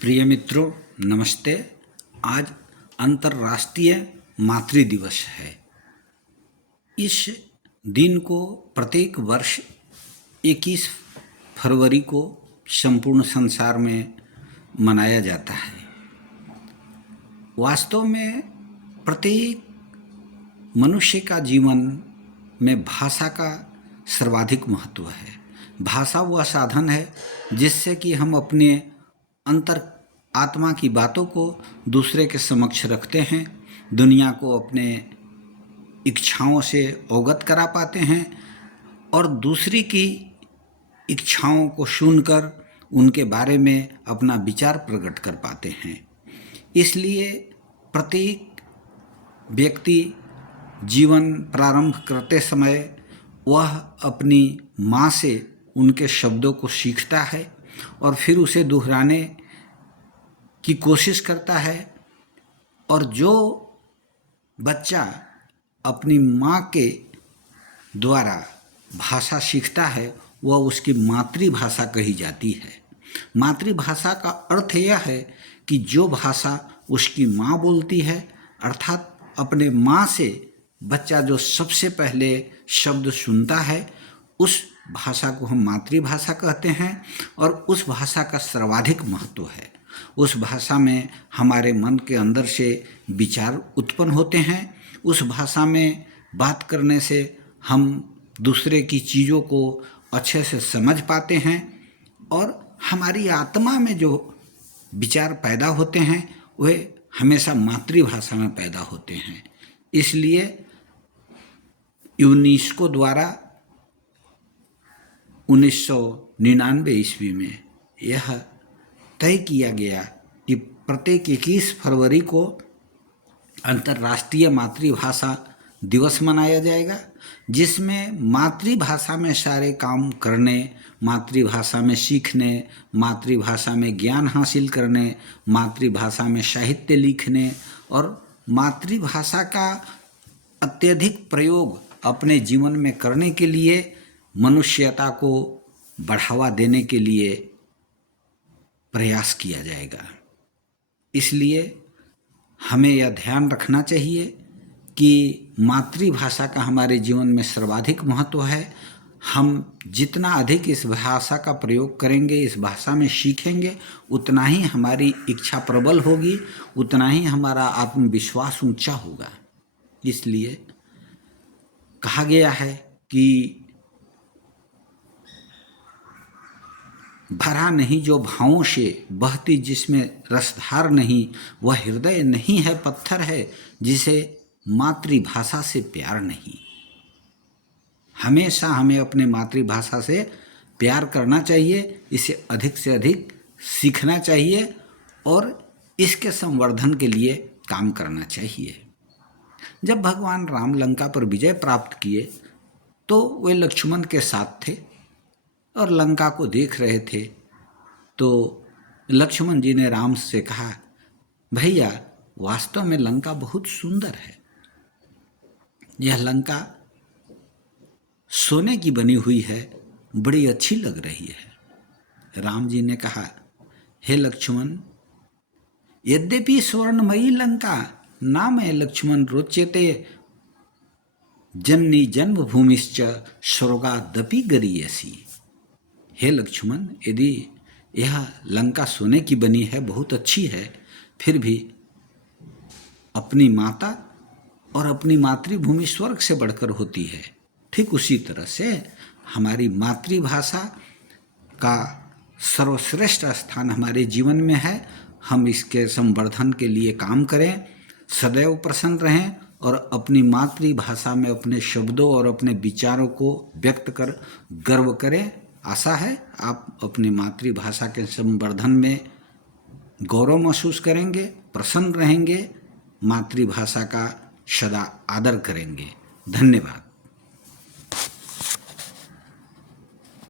प्रिय मित्रों, नमस्ते। आज अंतर्राष्ट्रीय मातृ दिवस है। इस दिन को प्रत्येक वर्ष 21 फरवरी को संपूर्ण संसार में मनाया जाता है। वास्तव में प्रत्येक मनुष्य का जीवन में भाषा का सर्वाधिक महत्व है। भाषा वह साधन है जिससे कि हम अपने अंतर आत्मा की बातों को दूसरे के समक्ष रखते हैं, दुनिया को अपने इच्छाओं से अवगत करा पाते हैं और दूसरी की इच्छाओं को सुनकर उनके बारे में अपना विचार प्रकट कर पाते हैं। इसलिए प्रत्येक व्यक्ति जीवन प्रारंभ करते समय वह अपनी माँ से उनके शब्दों को सीखता है और फिर उसे दोहराने की कोशिश करता है। और जो बच्चा अपनी माँ के द्वारा भाषा सीखता है वह उसकी मातृभाषा कही जाती है। मातृभाषा का अर्थ यह है कि जो भाषा उसकी माँ बोलती है, अर्थात अपने माँ से बच्चा जो सबसे पहले शब्द सुनता है उस भाषा को हम मातृभाषा कहते हैं और उस भाषा का सर्वाधिक महत्व है। उस भाषा में हमारे मन के अंदर से विचार उत्पन्न होते हैं। उस भाषा में बात करने से हम दूसरे की चीज़ों को अच्छे से समझ पाते हैं और हमारी आत्मा में जो विचार पैदा होते हैं वे हमेशा मातृभाषा में पैदा होते हैं। इसलिए यूनेस्को द्वारा 1999 ईस्वी में यह तय किया गया कि प्रत्येक 21 फरवरी को अंतर्राष्ट्रीय मातृभाषा दिवस मनाया जाएगा, जिसमें मातृभाषा में सारे काम करने, मातृभाषा में सीखने, मातृभाषा में ज्ञान हासिल करने, मातृभाषा में साहित्य लिखने और मातृभाषा का अत्यधिक प्रयोग अपने जीवन में करने के लिए मनुष्यता को बढ़ावा देने के लिए प्रयास किया जाएगा। इसलिए हमें यह ध्यान रखना चाहिए कि मातृभाषा का हमारे जीवन में सर्वाधिक महत्व है। हम जितना अधिक इस भाषा का प्रयोग करेंगे, इस भाषा में सीखेंगे, उतना ही हमारी इच्छा प्रबल होगी, उतना ही हमारा आत्मविश्वास ऊंचा होगा। इसलिए कहा गया है कि भरा नहीं जो भावों से, बहती जिसमें रसधार नहीं, वह हृदय नहीं है पत्थर है, जिसे मातृभाषा से प्यार नहीं। हमेशा हमें अपने मातृभाषा से प्यार करना चाहिए, इसे अधिक से अधिक सीखना चाहिए और इसके संवर्धन के लिए काम करना चाहिए। जब भगवान राम लंका पर विजय प्राप्त किए तो वे लक्ष्मण के साथ थे और लंका को देख रहे थे। तो लक्ष्मण जी ने राम से कहा, भैया वास्तव में लंका बहुत सुंदर है, यह लंका सोने की बनी हुई है, बड़ी अच्छी लग रही है। राम जी ने कहा, हे लक्ष्मण, यद्यपि स्वर्णमयी लंका नाम है लक्ष्मण रोचते, जननी जन्मभूमिश्च स्वर्गादपि गरीयसी। हे लक्ष्मण, यदि यह लंका सोने की बनी है, बहुत अच्छी है, फिर भी अपनी माता और अपनी मातृभूमि स्वर्ग से बढ़कर होती है। ठीक उसी तरह से हमारी मातृभाषा का सर्वश्रेष्ठ स्थान हमारे जीवन में है। हम इसके संवर्धन के लिए काम करें, सदैव प्रसन्न रहें और अपनी मातृभाषा में अपने शब्दों और अपने विचारों को व्यक्त कर गर्व करें। आशा है आप अपनी मातृभाषा के संवर्धन में गौरव महसूस करेंगे, प्रसन्न रहेंगे, मातृभाषा का सदा आदर करेंगे। धन्यवाद।